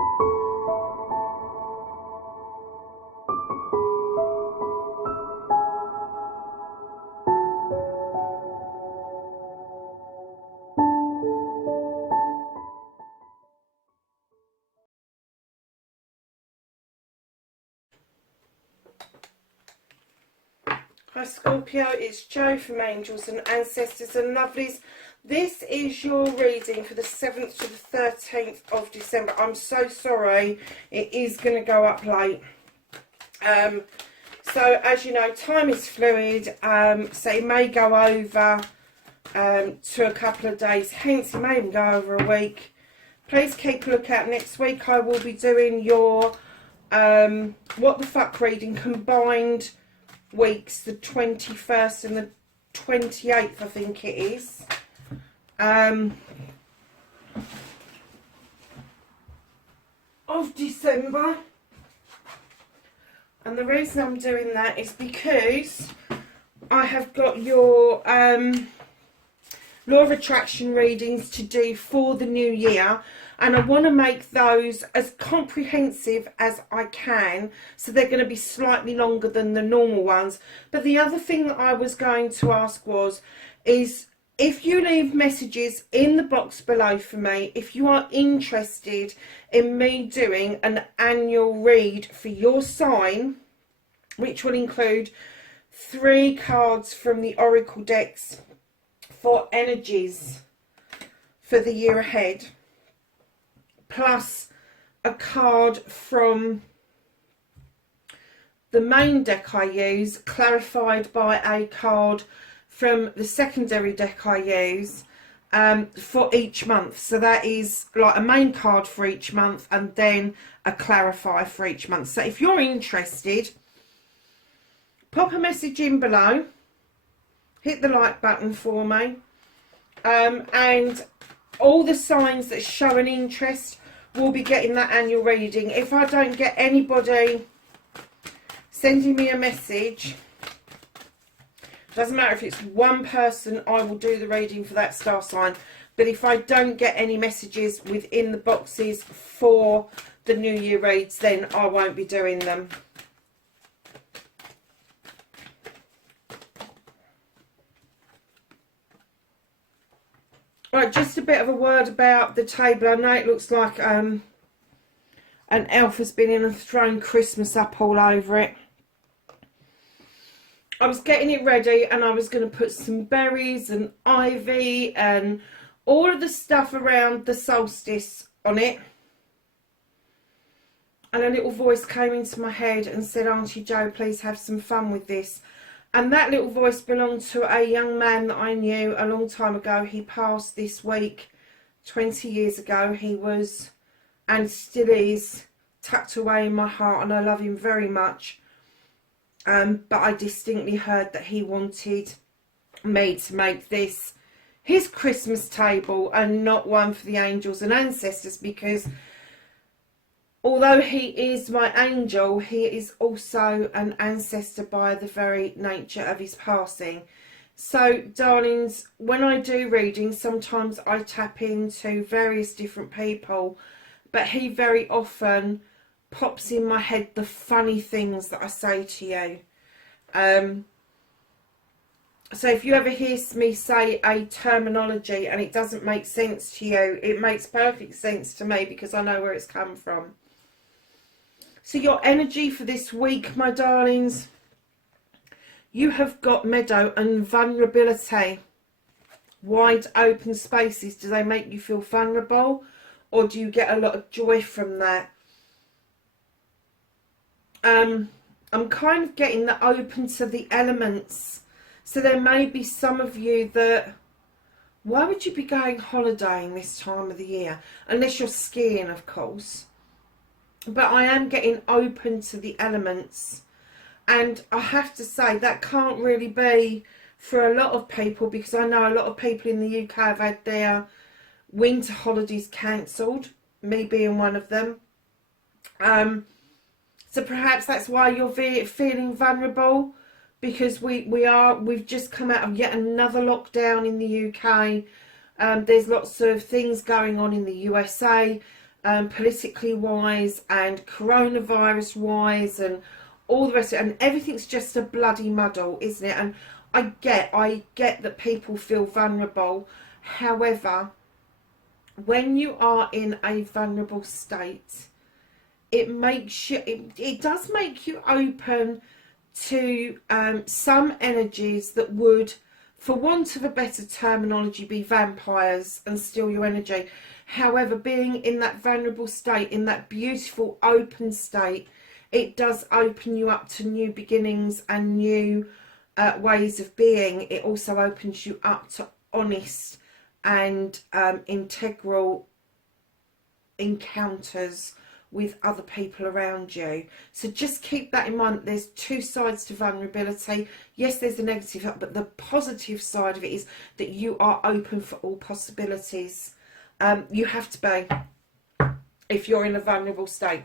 Hi Scorpio, it's Jo from Angels and Ancestors and Lovelies. This is your reading for the 7th to the 13th of December. I'm so sorry, it is going to go up late. So as you know, time is fluid, so it may go over to a couple of days, hence it may even go over a week. Please keep a lookout. Next week I will be doing your What the Fuck reading combined weeks, the 21st and the 28th, I think it is, of December. And the reason I'm doing that is because I have got your Law of Attraction readings to do for the new year, and I want to make those as comprehensive as I can, so they're going to be slightly longer than the normal ones. But the other thing that I was going to ask is if you leave messages in the box below for me, if you are interested in me doing an annual read for your sign, which will include 3 cards from the Oracle decks for energies for the year ahead, plus a card from the main deck I use, clarified by a card from the secondary deck I use, for each month. So that is like a main card for each month and then a clarifier for each month. So if you're interested, pop a message in below, hit the like button for me, and all the signs that show an interest will be getting that annual reading. If I don't get anybody sending me a message, doesn't matter if it's one person, I will do the reading for that star sign. But if I don't get any messages within the boxes for the New Year reads, then I won't be doing them. Right, just a bit of a word about the table. I know it looks like an elf has been in and thrown Christmas up all over it. I was getting it ready and I was going to put some berries and ivy and all of the stuff around the solstice on it. And a little voice came into my head and said, Auntie Jo, please have some fun with this. And that little voice belonged to a young man that I knew a long time ago. He passed this week 20 years ago. He was, and still is, tucked away in my heart, and I love him very much. But I distinctly heard that he wanted me to make this his Christmas table and not one for the angels and ancestors, because although he is my angel, he is also an ancestor by the very nature of his passing. So, darlings, when I do readings, sometimes I tap into various different people, but he very often pops in my head the funny things that I say to you. So if you ever hear me say a terminology and it doesn't make sense to you, it makes perfect sense to me because I know where it's come from. So your energy for this week, my darlings, you have got meadow and vulnerability. Wide open spaces. Do they make you feel vulnerable, or do you get a lot of joy from that? I'm kind of getting that open to the elements. So there may be some of you that, why would you be going holidaying this time of the year? Unless you're skiing, of course. But I am getting open to the elements. And I have to say, that can't really be for a lot of people, because I know a lot of people in the UK have had their winter holidays cancelled, me being one of them. So perhaps that's why you're feeling vulnerable, because we've just come out of yet another lockdown in the UK. There's lots of things going on in the USA. politically wise and coronavirus wise and all the rest of it, and everything's just a bloody muddle, isn't it? And I get that people feel vulnerable. However, when you are in a vulnerable state, it makes you, it does make you open to some energies that would, for want of a better terminology, be vampires and steal your energy. However, being in that vulnerable state, in that beautiful open state, it does open you up to new beginnings and new ways of being. It also opens you up to honest and integral encounters with other people around you. So just keep that in mind. There's two sides to vulnerability. Yes, there's the negative, but the positive side of it is that you are open for all possibilities. You have to be if you're in a vulnerable state.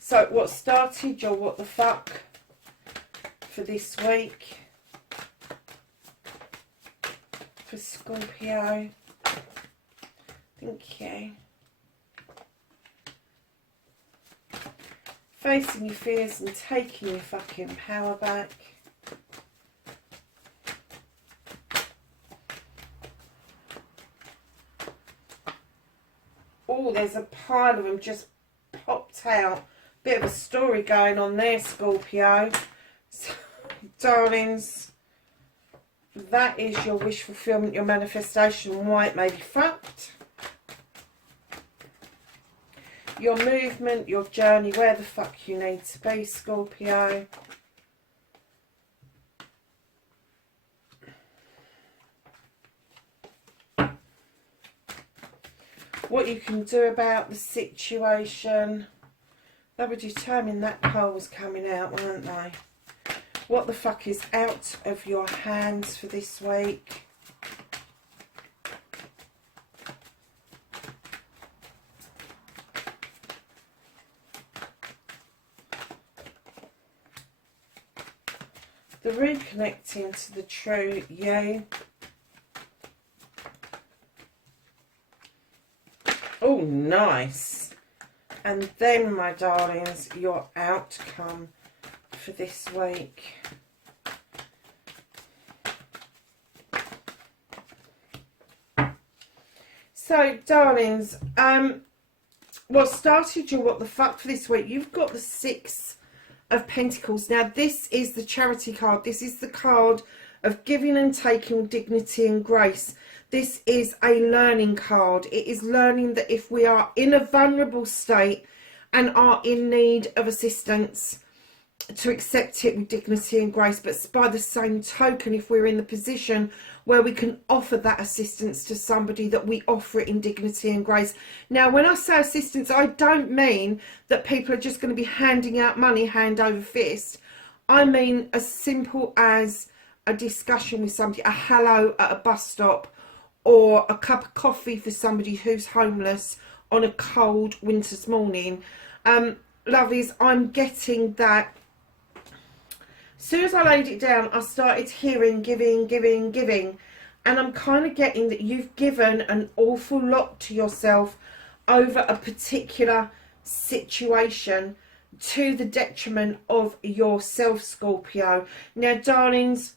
So what started your what the fuck for this week for Scorpio? Thank you. Facing your fears and taking your fucking power back. Oh, there's a pile of them just popped out. Bit of a story going on there, Scorpio. So, darlings, that is your wish fulfillment, your manifestation, and why it may be fucked. Your movement, your journey, where the fuck you need to be, Scorpio. What you can do about the situation. They were determined that card was coming out, weren't they? What the fuck is out of your hands for this week? The reconnecting to the true you. Oh, nice. And then, my darlings, your outcome for this week. So, darlings, what started your what the fuck for this week? You've got the Six of Pentacles. Now, this is the charity card. This is the card of giving and taking, dignity and grace. This is a learning card. It is learning that if we are in a vulnerable state and are in need of assistance, to accept it with dignity and grace. But by the same token, if we're in the position where we can offer that assistance to somebody, that we offer it in dignity and grace. Now, when I say assistance, I don't mean that people are just going to be handing out money hand over fist. I mean as simple as a discussion with somebody, a hello at a bus stop, or a cup of coffee for somebody who's homeless on a cold winter's morning. Lovies, I'm getting that. As soon as I laid it down, I started hearing giving, giving, giving. And I'm kind of getting that you've given an awful lot to yourself over a particular situation to the detriment of yourself, Scorpio. Now, darlings,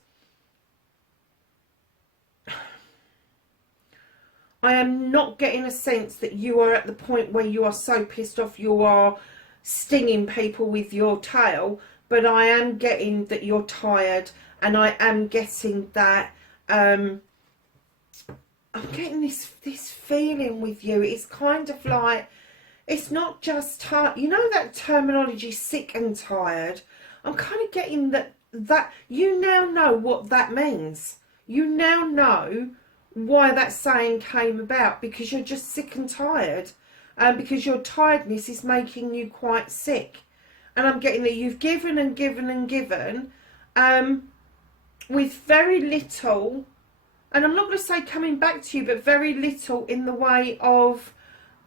I am not getting a sense that you are at the point where you are so pissed off you are stinging people with your tail, but I am getting that you're tired, and I am getting that I'm getting this feeling with you. It's kind of like, it's not just tired, you know, that terminology, sick and tired. I'm kind of getting that you now know what that means. You now know why that saying came about, because you're just sick and tired, because your tiredness is making you quite sick. And I'm getting that you've given and given and given with very little, and I'm not going to say coming back to you, but very little in the way of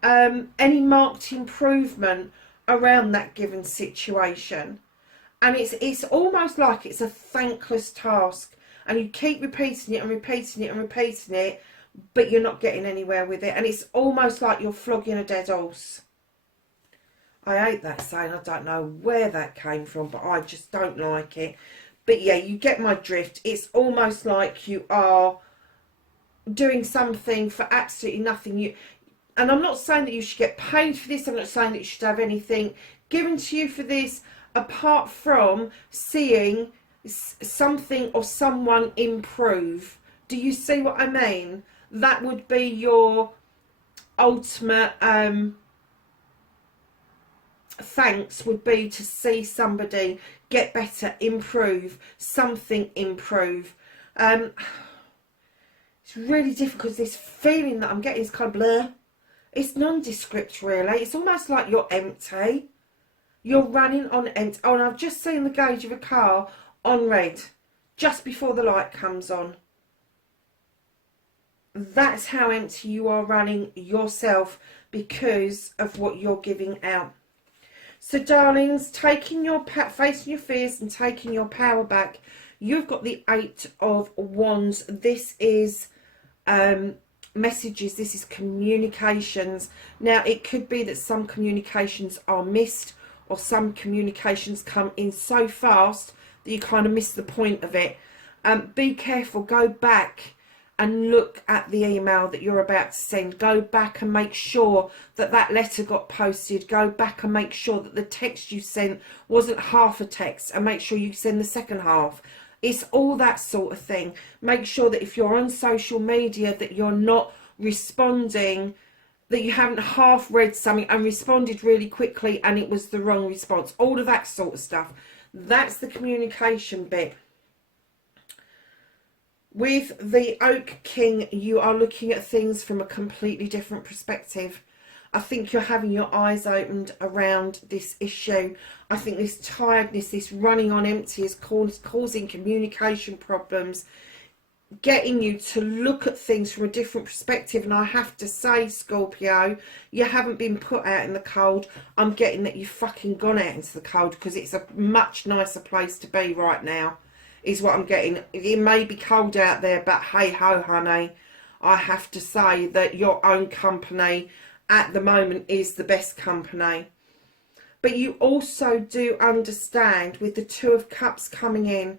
any marked improvement around that given situation. And it's almost like it's a thankless task, and you keep repeating it and repeating it and repeating it, but you're not getting anywhere with it. And it's almost like you're flogging a dead horse. I hate that saying. I don't know where that came from, but I just don't like it. But yeah, you get my drift. It's almost like you are doing something for absolutely nothing. And I'm not saying that you should get paid for this. I'm not saying that you should have anything given to you for this, apart from seeing something or someone improve. Do you see what I mean? That would be your ultimate thanks, would be to see somebody get better, improve, something improve. It's really difficult. This feeling that I'm getting is kind of blur. It's nondescript, really. It's almost like you're empty. You're running on empty. Oh, and I've just seen the gauge of a car on red just before the light comes on. That's how empty you are running yourself because of what you're giving out. So, darlings, facing your fears and taking your power back, you've got the 8 of Wands. This is messages. This is communications. Now, it could be that some communications are missed, or some communications come in so fast that you kind of miss the point of it. Be careful. Go back and look at the email that you're about to send. Go back and make sure that that letter got posted. Go back and make sure that the text you sent wasn't half a text, and make sure you send the second half. It's all that sort of thing. Make sure that if you're on social media that you're not responding, that you haven't half read something and responded really quickly and it was the wrong response. All of that sort of stuff. That's the communication bit. With the Oak King, you are looking at things from a completely different perspective. I think you're having your eyes opened around this issue. I think this tiredness, this running on empty is causing communication problems, getting you to look at things from a different perspective. And I have to say, Scorpio, you haven't been put out in the cold. I'm getting that you've fucking gone out into the cold, because it's a much nicer place to be right now, is what I'm getting. It may be cold out there, but hey ho, honey, I have to say that your own company at the moment is the best company. But you also do understand, with the 2 of Cups coming in,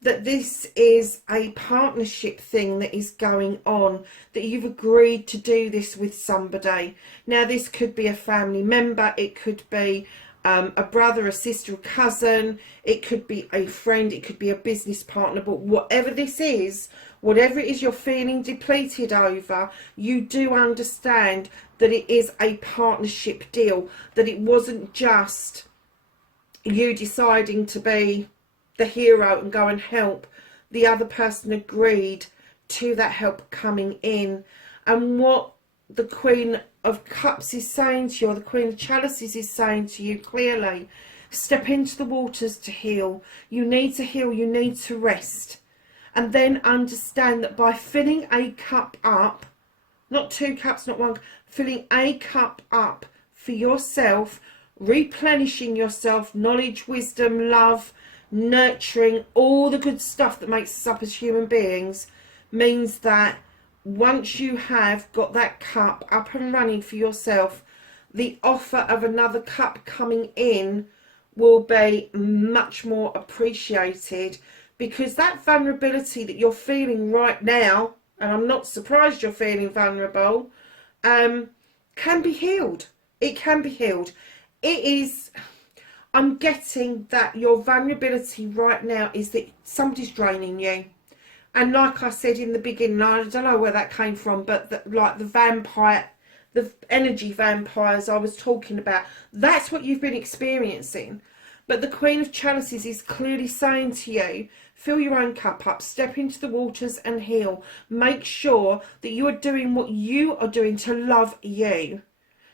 that this is a partnership thing that is going on, that you've agreed to do this with somebody. Now, this could be a family member, it could be a brother, a sister, a cousin, it could be a friend, it could be a business partner, but whatever this is, whatever it is you're feeling depleted over, you do understand that it is a partnership deal, that it wasn't just you deciding to be the hero and go and help. The other person agreed to that help coming in. And what the Queen of Cups is saying to you, or the Queen of Chalices is saying to you clearly, step into the waters to heal. You need to heal, you need to rest. And then understand that by filling a cup up, not 2 cups, not 1, filling a cup up for yourself, replenishing yourself, knowledge, wisdom, love, nurturing, all the good stuff that makes us up as human beings, means that once you have got that cup up and running for yourself, the offer of another cup coming in will be much more appreciated, because that vulnerability that you're feeling right now, and I'm not surprised you're feeling vulnerable, can be healed. It can be healed. It is, I'm getting that your vulnerability right now is that somebody's draining you. And like I said in the beginning, I don't know where that came from, but like the vampire, the energy vampires I was talking about, that's what you've been experiencing. But the Queen of Chalices is clearly saying to you, fill your own cup up, step into the waters and heal. Make sure that you are doing what you are doing to love you.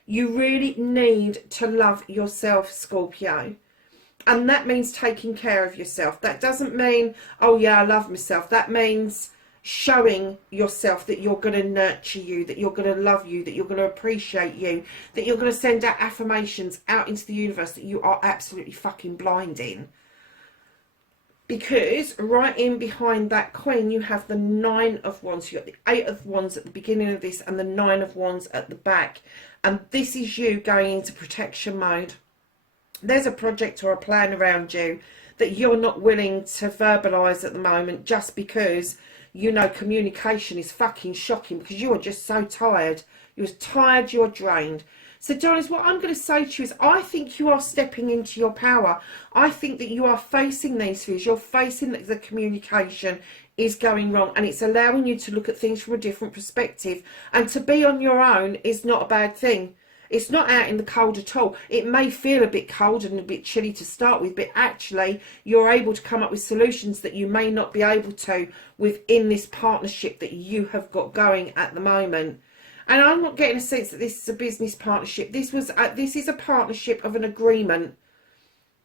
You really need to love yourself, Scorpio. And that means taking care of yourself. That doesn't mean, oh yeah, I love myself. That means showing yourself that you're going to nurture you, that you're going to love you, that you're going to appreciate you, that you're going to send out affirmations out into the universe that you are absolutely fucking blind in. Because right in behind that Queen, you have the Nine of Wands. You've got the Eight of Wands at the beginning of this and the Nine of Wands at the back. And this is you going into protection mode. There's a project or a plan around you that you're not willing to verbalise at the moment, just because, you know, communication is fucking shocking, because you are just so tired. You're tired, you're drained. So, darlings, what I'm going to say to you is, I think you are stepping into your power. I think that you are facing these fears. You're facing that the communication is going wrong, and it's allowing you to look at things from a different perspective. And to be on your own is not a bad thing. It's not out in the cold at all. It may feel a bit cold and a bit chilly to start with, but actually you're able to come up with solutions that you may not be able to within this partnership that you have got going at the moment. And I'm not getting a sense that this is a business partnership. This is a partnership of an agreement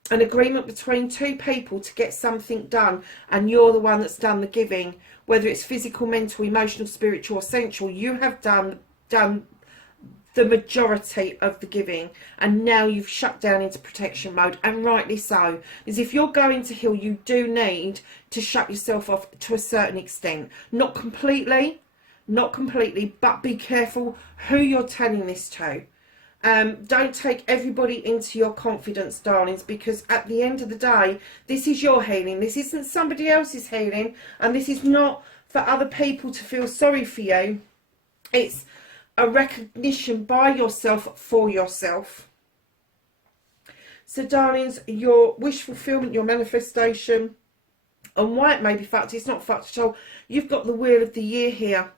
between two people to get something done, and you're the one that's done the giving. Whether it's physical, mental, emotional, spiritual, or sensual, you have done the majority of the giving, and now you've shut down into protection mode, and rightly so. Because if you're going to heal, you do need to shut yourself off to a certain extent. Not completely, but be careful who you're telling this to. Don't take everybody into your confidence, darlings, because at the end of the day, this is your healing. This isn't somebody else's healing, and this is not for other people to feel sorry for you. It's a recognition by yourself for yourself. So, darlings, your wish fulfillment, your manifestation, and why it may be fucked, it's not fucked at all. You've got the Wheel of the Year here.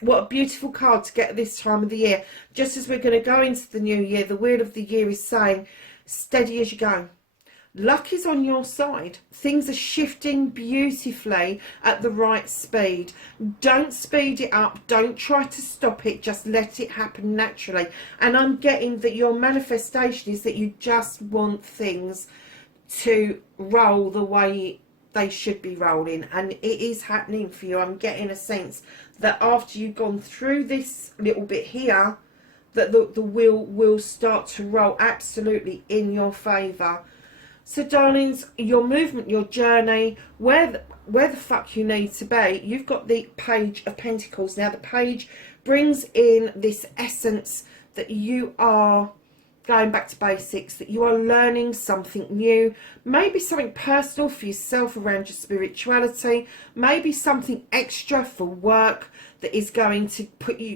What a beautiful card to get at this time of the year. Just as we're going to go into the new year, the Wheel of the Year is saying, steady as you go. Luck is on your side. Things are shifting beautifully at the right speed. Don't speed it up. Don't try to stop it. Just let it happen naturally. And I'm getting that your manifestation is that you just want things to roll the way they should be rolling. And it is happening for you. I'm getting a sense that after you've gone through this little bit here, that the wheel will start to roll absolutely in your favour. So, darlings, your movement, your journey, where the fuck you need to be, you've got the Page of Pentacles. Now, the Page brings in this essence that you are going back to basics, that you are learning something new, maybe something personal for yourself around your spirituality, maybe something extra for work that is going to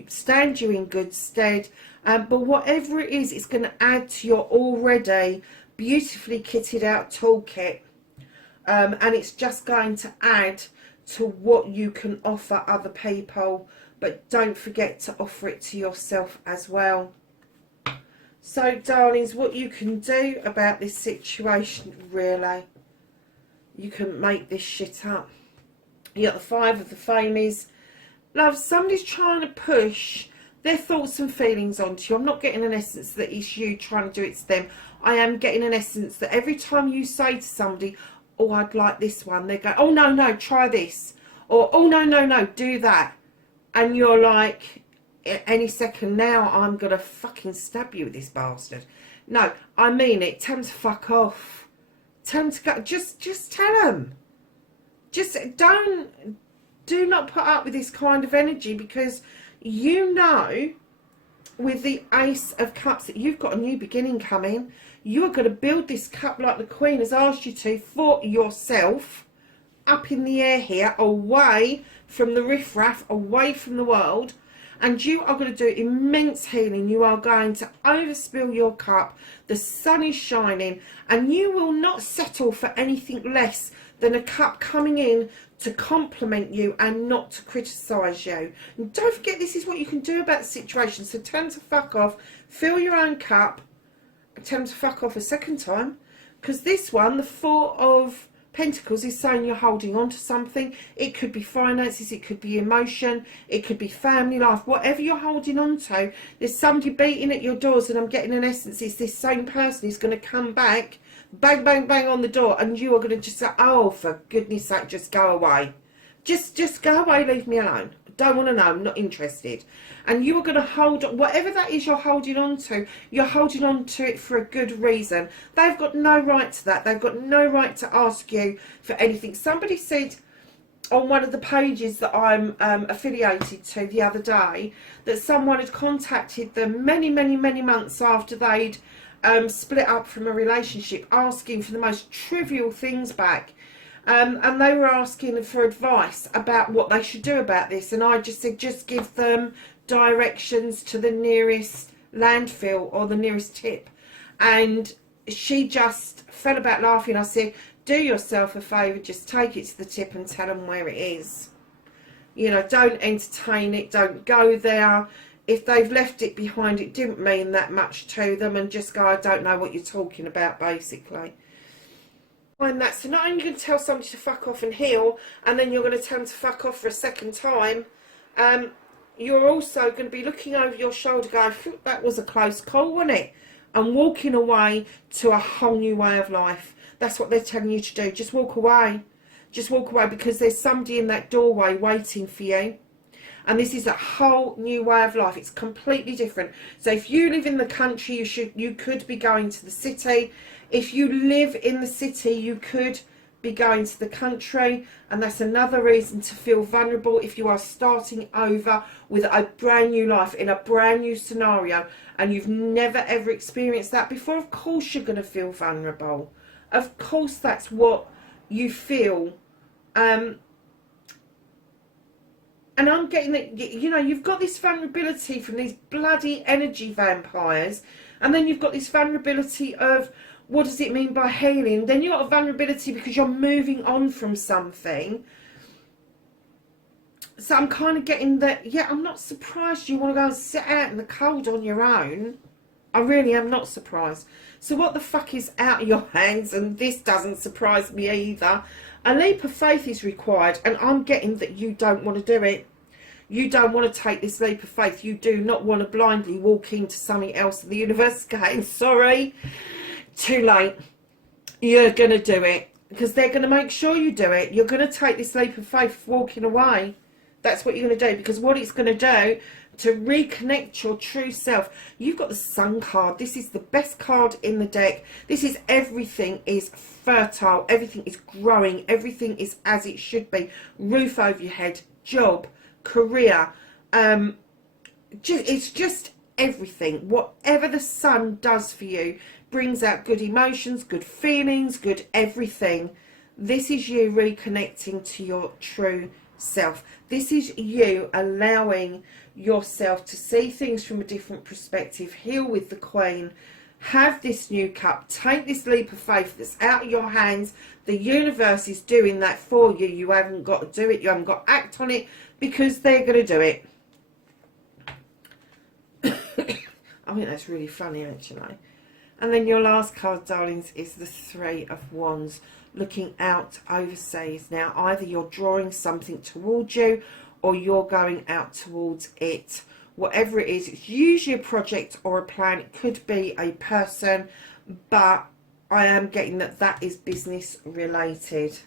stand you in good stead. But whatever it is, it's going to add to your already beautifully kitted out toolkit, and it's just going to add to what you can offer other people, but don't forget to offer it to yourself as well. So, darlings, what you can do about this situation, really, you can make this shit up. You got the Five of the Famies. Love, somebody's trying to push their thoughts and feelings onto you. I'm not getting an essence that it's you trying to do it to them. I am getting an essence that every time you say to somebody, oh, I'd like this one, they go, oh, no, try this. Or, oh, no, do that. And you're like, any second now, I'm going to fucking stab you with this bastard. No, I mean it. Tell them to fuck off. Tell them to go. Just tell them. Just do not put up with this kind of energy, because you know, with the Ace of Cups, that you've got a new beginning coming. You are going to build this cup like the Queen has asked you to for yourself, up in the air here, away from the riffraff, away from the world. And you are going to do immense healing. You are going to overspill your cup. The sun is shining, and you will not settle for anything less than a cup coming in to compliment you and not to criticise you. And don't forget, this is what you can do about the situation. So tell them to fuck off, fill your own cup, and tell them to fuck off a second time. Because this one, the Four of Pentacles, is saying you're holding on to something. It could be finances, it could be emotion, it could be family life. Whatever you're holding on to, there's somebody beating at your doors, and I'm getting an essence it's this same person who's going to come back, bang, bang, bang on the door, and you are going to just say, oh, for goodness sake, just go away. Just go away, leave me alone. Don't want to know. I'm not interested. And you are going to hold, whatever that is you're holding on to, you're holding on to it for a good reason. They've got no right to that. They've got no right to ask you for anything. Somebody said on one of the pages that I'm affiliated to the other day that someone had contacted them many months after they'd split up from a relationship, asking for the most trivial things back. And they were asking for advice about what they should do about this. And I just said, just give them directions to the nearest landfill or the nearest tip. And she just fell about laughing. I said, do yourself a favour, just take it to the tip and tell them where it is. You know, don't entertain it, don't go there. If they've left it behind, it didn't mean that much to them, and just go, I don't know what you're talking about, basically. And that's, so not only are you going to tell somebody to fuck off and heal, and then you're going to tell them to fuck off for a second time, you're also going to be looking over your shoulder going, that was a close call, wasn't it? And walking away to a whole new way of life. That's what they're telling you to do. Just walk away. Just walk away, because there's somebody in that doorway waiting for you. And this is a whole new way of life. It's completely different. So if you live in the country, you could be going to the city. If you live in the city, you could be going to the country. And that's another reason to feel vulnerable if you are starting over with a brand new life in a brand new scenario and you've never ever experienced that before. Of course you're going to feel vulnerable. Of course that's what you feel. And I'm getting that, you know, you've got this vulnerability from these bloody energy vampires. And then you've got this vulnerability of, what does it mean by healing? Then you've got a vulnerability because you're moving on from something. So I'm kind of getting that, yeah, I'm not surprised you want to go and sit out in the cold on your own. I really am not surprised. So what the fuck is out of your hands? And this doesn't surprise me either. A leap of faith is required, and I'm getting that you don't want to do it. You don't want to take this leap of faith. You do not want to blindly walk into something else in the universe going, sorry, too late. You're going to do it, because they're going to make sure you do it. You're going to take this leap of faith walking away. That's what you're going to do, because what it's going to do to reconnect your true self. You've got the Sun card. This is the best card in the deck. This is everything is fertile. Everything is growing. Everything is as it should be. Roof over your head. Job. Career. It's just everything. Whatever the Sun does for you brings out good emotions, good feelings, good everything. This is you reconnecting to your true self. This is you allowing yourself to see things from a different perspective, heal with the Queen, have this new cup, take this leap of faith that's out of your hands. The universe is doing that for you. You haven't got to do it. You haven't got to act on it, because they're going to do it. I think that's really funny, actually. And then your last card, darlings, is the Three of Wands, looking out overseas. Now, either you're drawing something towards you, or you're going out towards it. Whatever it is, it's usually a project or a plan. It could be a person, but I am getting that that is business related.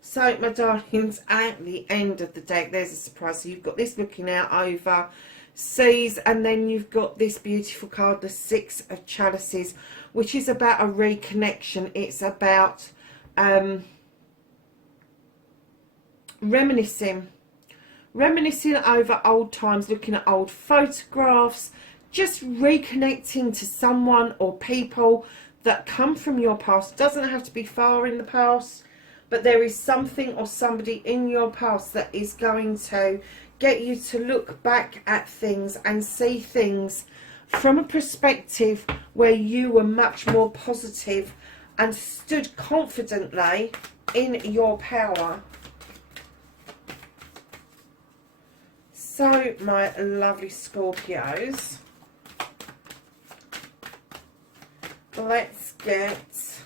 So, my darlings, at the end of the deck, there's a surprise. So you've got this looking out over seas, and then you've got this beautiful card, the Six of Chalices, which is about a reconnection. It's about reminiscing over old times, looking at old photographs, just reconnecting to someone or people that come from your past. It doesn't have to be far in the past, but there is something or somebody in your past that is going to get you to look back at things and see things from a perspective where you were much more positive and stood confidently in your power. So, my lovely Scorpios, let's get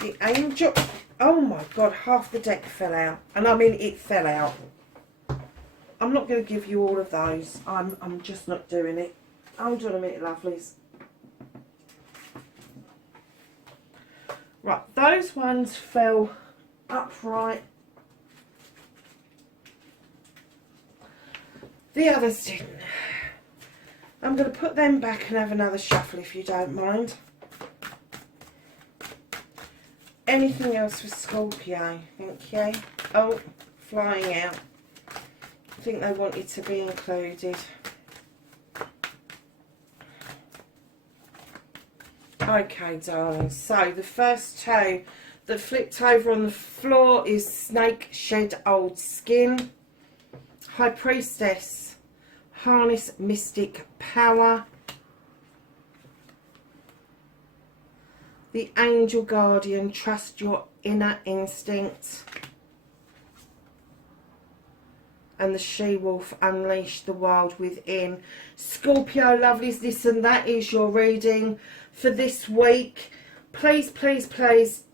the angel. Oh my God, half the deck fell out. And I mean, it fell out. I'm not going to give you all of those. I'm just not doing it. Hold on a minute, lovelies. Right, those ones fell upright. The others didn't. I'm going to put them back and have another shuffle if you don't mind. Anything else for Scorpio? Thank you. Oh, flying out. I think they wanted to be included. Okay, darlings. So the first two that flipped over on the floor is Snake Shed Old Skin, High Priestess, Harness Mystic Power, the Angel Guardian, Trust Your Inner Instinct, and the She-Wolf, Unleash the Wild Within. Scorpio lovelies, listen, that is your reading for this week. Please, please, please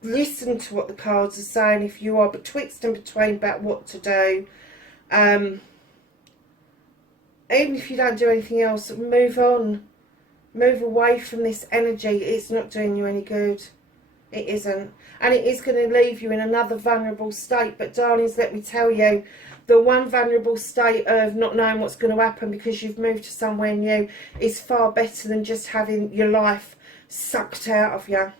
listen to what the cards are saying if you are betwixt and between about what to do. Even if you don't do anything else, move on. Move away from this energy. It's not doing you any good. It isn't. And it is going to leave you in another vulnerable state. But darlings, let me tell you, the one vulnerable state of not knowing what's going to happen because you've moved to somewhere new is far better than just having your life sucked out of you.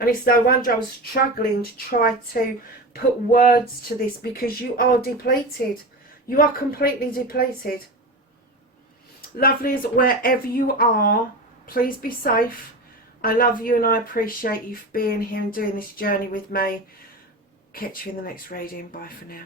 And it's no wonder I was struggling to try to put words to this, because you are depleted. You are completely depleted. Lovelies, wherever you are, please be safe. I love you and I appreciate you for being here and doing this journey with me. Catch you in the next reading. Bye for now.